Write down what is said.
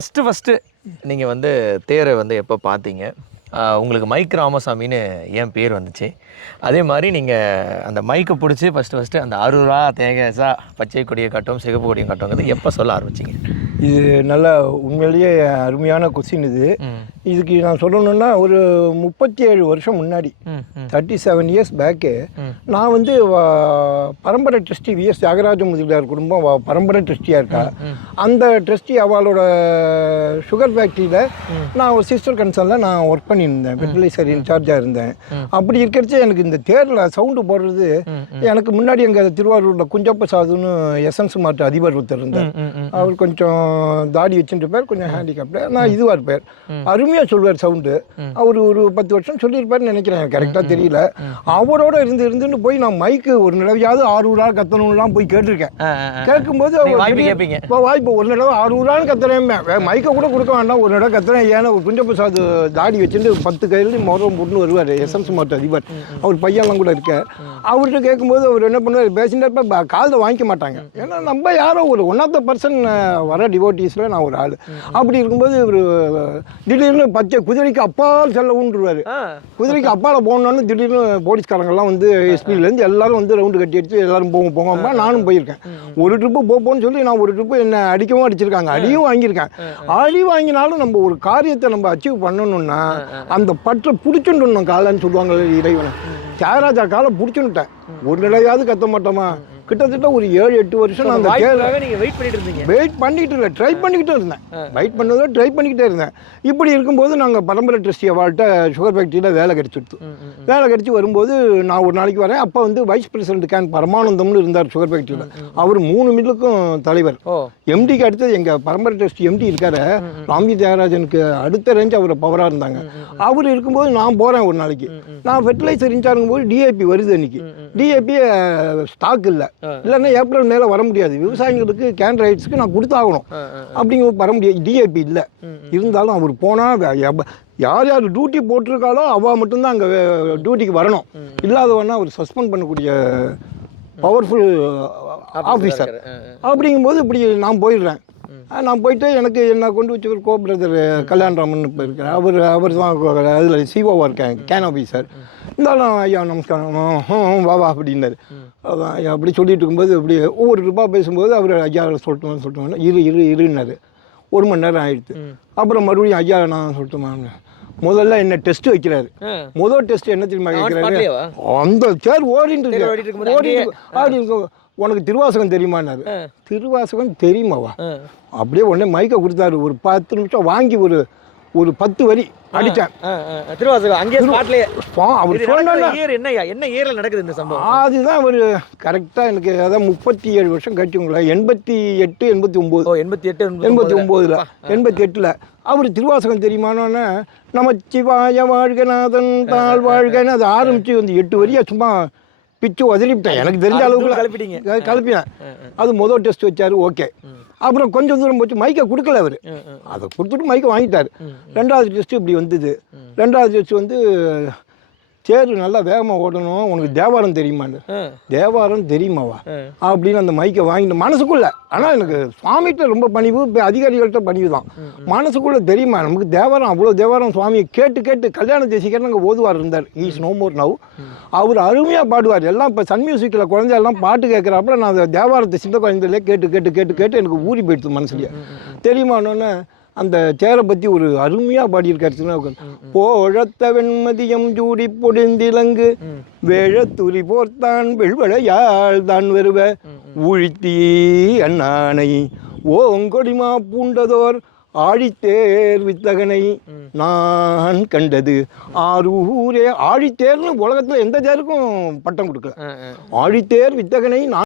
First first நீங்கள் வந்து தேரை வந்து எப்போ பார்த்தீங்க உங்களுக்கு மைக் ராமசாமின்னு ஏன் பேர் வந்துச்சு? அதே மாதிரி நீங்கள் அந்த மைக்கை பிடிச்சி ஃபஸ்ட்டு ஃபஸ்ட்டு அந்த அருவா தேங்காசா பச்சை கொடியை காட்டும் சிகப்பு கொடியை காட்டுங்கிறது எப்போ சொல்ல ஆரம்பிச்சிங்க? இது நல்ல உண்மையிலேயே அருமையான கொஸ்டின் இது. இதுக்கு நான் சொல்லணும்னா ஒரு முப்பத்தி ஏழு வருஷம் முன்னாடி தேர்ட்டி செவன் இயர்ஸ் பேக்கு நான் வந்து வ- பரம்பரை ட்ரஸ்டி விஎஸ் தியாகராஜ முதலியார் குடும்பம் வ- பரம்பரை ட்ரஸ்டியாக இருக்கா? அந்த ட்ரஸ்டி அவளோட சுகர் ஃபேக்ட்ரியில் நான் ஒரு சிஸ்டர் கன்சர்னில் நான் ஒர்க் பண்ணியிருந்தேன். ஃபெர்டிலைசர் இன்சார்ஜாக இருந்தேன். அப்படி இருக்கிறச்சே எனக்கு இந்த தேரில் சவுண்டு போடுறது எனக்கு முன்னாடி எங்கள் திருவாரூரில் குஞ்சப்ப சாதுன்னு எசன்ஸ் மார்ட் அதிபர் ஒருத்தர் இருந்தார். அவர் கொஞ்சம் தாடி வச்சுட்டு இருப்பார் கொஞ்சம் ஹேண்டிகேப்டு நான் இதுவாக இருப்பார் அருமையாக சொல்லுவார் சவுண்டு அவர் ஒரு பத்து வருஷம் சொல்லியிருப்பாருன்னு நினைக்கிறேன் கரெக்டாக தெரியல. அவரோட இருந்து இருந்துன்னு போய் நான் மைக்கு ஒரு நிலவையாவது ஆறுரூவா கத்தணும்லாம் போய் கேட்டிருக்கேன். கேட்கும்போது. இப்போ வாய்ப்பு ஒரு தடவை அறுபதான்னு கத்துறேன் மைக்கை கூட கொடுக்க வேண்டாம். ஒரு தடவை கத்துறேன். ஏன்னா ஒரு குஞ்சப்பிரசாத் தாடி வச்சுட்டு பத்து கையில் முறம் போட்டுன்னு வருவார். எஸ்எம்ஸ் மாட்டு அதிபர். அவர் பையன்லாம் கூட இருக்க அவர்கிட்ட கேட்கும்போது அவர் என்ன பண்ணுவார் பேசிட்டு காலில் வாங்கிக்க மாட்டாங்க. ஏன்னா நம்ம யாரோ ஒரு ஒன் ஆஃப் த பர்சன் வர டிவோட்டிஸில் நான் ஒரு ஆள். அப்படி இருக்கும்போது இவர் திடீர்னு பச்சை குதிரைக்கு அப்பால் செல்ல ஆ. குதிரைக்கு அப்பால போகணுன்னு திடீர்னு போலீஸ்காரங்கெல்லாம் வந்து எஸ்பிலேருந்து எல்லாரும் வந்து ரவுண்டு கட்டி அடிச்சு எல்லாரும் போங்க போங்கம்மா நானும் போயிருக்கேன். ஒரு ட்ரிப்பு போப்போன்னு சொல்லி நான் ஒரு ட்ரிப்பு என்ன அடிக்கவும் அடிச்சிருக்காங்க. அடியும் வாங்கியிருக்கேன். அடி வாங்கினாலும் நம்ம ஒரு காரியத்தை நம்ம அச்சீவ் பண்ணணும்னா அந்த பற்றை பிடிச்சுடணும் காலன்னு சொல்லுவாங்க இறைவனை. தியாகராஜா காலை பிடிச்சுன்னுட்டேன் ஒரு நிலையாவது கத்த மாட்டோமா? கிட்டத்தட்ட ஒரு ஏழு எட்டு வருஷம் நான் அந்த தேர் வாய்ப்புக்காக நீங்க வெயிட் பண்ணிட்டு இருந்தீங்க? வெயிட் பண்ணிக்கிட்டு இல்லை ட்ரை பண்ணிக்கிட்டே இருந்தேன். வெயிட் பண்ணதை ட்ரை பண்ணிக்கிட்டே இருந்தேன். இப்படி இருக்கும்போது நாங்கள் பரம்பரை ட்ரஸ்டி அவாள்கிட்ட சுகர் ஃபேக்ட்ரியில் வேலை கிடைச்சிடுது வேலை கிடைச்சி வரும்போது நான் ஒரு நாளைக்கு வரேன். அப்போ வந்து வைஸ் பிரசிடென்ட் கேன் பரமானந்தம்னு இருந்தார் சுகர் ஃபேக்ட்ரியில் அவர் மூணு மில்லுக்கும் தலைவர். எம்டிக்கு அடுத்தது எங்கள் பரம்பரை ட்ரஸ்டி எம்டி இருக்காரு. ராம்ஜி தியாகராஜனுக்கு அடுத்த ரேஞ்ச் அவர் பவராக இருந்தாங்க. அவர் இருக்கும்போது நான் போகிறேன் ஒரு நாளைக்கு. நான் ஃபெர்டிலைசர் இன்சார்ஜும் போது டிஏபி வருது அன்னைக்கு. டிஏபி ஸ்டாக் இல்லை. இல்லைன்னா ஏப்ரல் மேலே வர முடியாது. விவசாயிகளுக்கு கேன் ரைட்ஸ்க்கு நான் கொடுத்தாகணும். அப்படிங்க வர முடியாது. டிஏபி இல்லை. இருந்தாலும் அவர் போனால் யார் யார் டியூட்டி போட்டிருக்காளோ அவள் மட்டும்தான் அங்கே டியூட்டிக்கு வரணும். இல்லாதவனா அவர் சஸ்பெண்ட் பண்ணக்கூடிய பவர்ஃபுல் ஆஃபீஸர் அப்படிங்கும்போது இப்படி நான் போயிடுறேன். நான் போயிட்டு எனக்கு என்ன கொண்டு வச்சு ஒரு கோ பிரதர் கல்யாணராமன் இப்போ இருக்கிறார் அவர் அவர் தான் அதில் சிஓவாக இருக்கேன் கேன் ஆஃபீஸர் இருந்தாலும் ஐயா நமஸ்காரம் ஹம், ஹம், வா வா அப்படின்னாரு அப்படி சொல்லிட்டு இருக்கும்போது இப்படி ஒவ்வொரு ரூபா பேசும்போது அவர் ஐயா சொல்லட்டுமான்னு சொல்லட்டுமா இரு இரு இருன்னாரு ஒரு மணி நேரம் ஆயிடுச்சு அப்புறம் மறுபடியும் ஐயா நான் சொல்லட்டுமான்னு முதல்ல என்ன டெஸ்ட் வைக்கிறாரு முதல் டெஸ்ட் என்ன தெரியுமா கேட்குறாரு? அந்த சேர் ஓடிட்டு இருக்கு. இருக்கு. ஆடி. உனக்கு திருவாசகம் தெரியுமான்னாரு. திருவாசகம் தெரியுமாவா? அப்படியே உடனே மைக்கை கொடுத்தாரு. ஒரு பத்து நிமிஷம் வாங்கி ஒரு ஒரு பத்து வரி அடித்தேன் திருவாசகம் அங்கேயே ஸ்பாட்லயே அவர் சொன்ன என்ன என்ன இயர்ல நடக்குது இந்த சம்பவம்? அதுதான் அவர் கரெக்டாக எனக்கு அதான் முப்பத்தி ஏழு வருஷம் கழிச்சுங்களா எண்பத்தி எட்டு எண்பத்தி ஒம்பது. எண்பத்தி எட்டு எண்பத்தி ஒம்போதில். எண்பத்தி எட்டில். அவர் திருவாசகம் தெரியுமானோன்னே நம்ம சிவாய வாழ்கநாதன் தாழ் வாழ்கன்னு அதை ஆரம்பித்து வந்து எட்டு வரியா சும்மா பிச்சு உதறிவிட்டேன் எனக்கு தெரிஞ்ச அளவுக்கு கலப்பிட்டீங்க. கலப்பினேன். அது முதல் டெஸ்ட் வச்சாரு ஓகே. அப்புறம் கொஞ்சம் தூரம் போச்சு மைக்கை கொடுக்கல அவர். அதை கொடுத்துட்டு மைக்கை வாங்கிட்டார். ரெண்டாவது டெஸ்ட் இப்படி வந்தது. ரெண்டாவது டெஸ்ட் வந்து தேர் நல்லா வேகமாக ஓடணும். உனக்கு தேவாரம் தெரியுமான்னு? தேவாரம் தெரியுமாவா? அப்படின்னு அந்த மைக்கை வாங்கிட்டு மனசுக்குள்ள ஆனால் எனக்கு சுவாமிகிட்ட ரொம்ப பணிவு இப்போ அதிகாரிகள்கிட்ட பணிவு தான் மனசுக்குள்ள தெரியுமா? நமக்கு தேவாரம் அவ்வளோ தேவாரம் சுவாமியை கேட்டு கேட்டு கல்யாண தேசிகர் அங்கே ஓதுவார் இருந்தார். ஈஸ் நோ மோர் நவ் அவர் அருமையாக பாடுவார். எல்லாம் இப்போ சன் மியூசிக்கில் குழந்தையெல்லாம் பாட்டு கேட்குறாப்புல நான் அந்த தேவாரத்தை சின்ன குழந்தையிலே கேட்டு கேட்டு கேட்டு கேட்டு எனக்கு ஊறி போயிடுது மனசுலயே. தெரியுமானோன்னு அந்த சேரை பற்றி ஒரு அருமையாக பாடியிருக்காரு போழத்த வெண்மதியம் ஜூடி பொடிந்திலங்கு வேழத்துரி போர்த்தான் வெள்வளையாள் தான் வருவ. ஊழித்தீ அண்ணானை ஓங்கொடிமா பூண்டதோர் ஆழித்தேர் வித்தகனை நான் கண்டது. ஆரூரே ஆழித்தேர்னு உலகத்தில் எந்த தேருக்கும் பட்டம் கொடுக்கல. ஆழித்தேர் வித்தகனை நான்